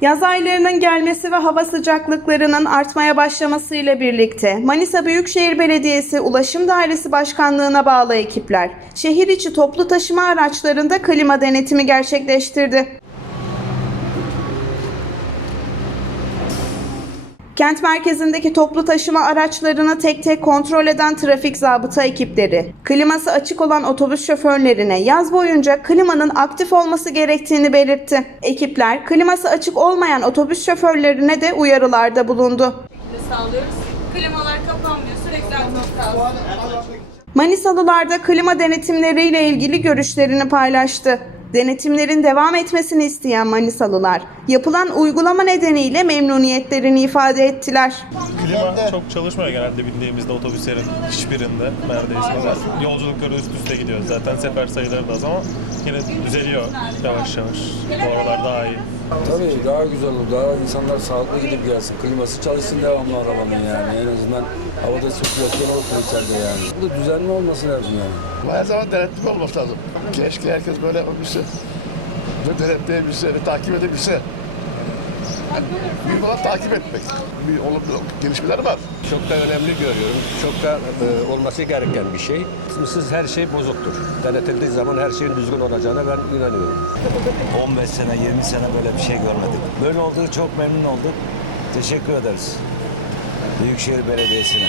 Yaz aylarının gelmesi ve hava sıcaklıklarının artmaya başlamasıyla birlikte Manisa Büyükşehir Belediyesi Ulaşım Dairesi Başkanlığı'na bağlı ekipler şehir içi toplu taşıma araçlarında klima denetimi gerçekleştirdi. Kent merkezindeki toplu taşıma araçlarını tek tek kontrol eden trafik zabıta ekipleri, kliması açık olan otobüs şoförlerine yaz boyunca klimanın aktif olması gerektiğini belirtti. Ekipler kliması açık olmayan otobüs şoförlerine de uyarılarda bulundu. sağlıyoruz. Klimalar kapanmıyor, sürekli aktif. Manisalılar da klima denetimleriyle ilgili görüşlerini paylaştı. Denetimlerin devam etmesini isteyen Manisalılar, yapılan uygulama nedeniyle memnuniyetlerini ifade ettiler. Klima çok çalışmıyor genelde bindiğimizde otobüslerin hiçbirinde neredeyse. Yolculukları üst üste gidiyor. Zaten sefer sayıları da az ama yine düzeliyor yavaş yavaş. Bu aralar daha iyi. Tabii daha güzel olur. Daha insanlar sağlıklı gidip gelsin. Kliması çalışsın devamlı arabanın yani. En azından havada sirkülasyon olsun içeride yani. Bu düzenli olması lazım yani. Bu her zaman denetli olması lazım. Keşke herkes böyle yapabilse. Ve denetleyebilse ve takip edebilse. Yani büyük olan takip etmek. Bir olumlu gelişmeler var. Çok da önemli görüyorum. Çok da e, olması gereken bir şey. Siz her şey bozuktur. Denetildiği zaman her şeyin düzgün olacağına ben inanıyorum. 15 sene, 20 sene böyle bir şey görmedik. Böyle olduğu çok memnun olduk. Teşekkür ederiz. Büyükşehir Belediyesi'ne.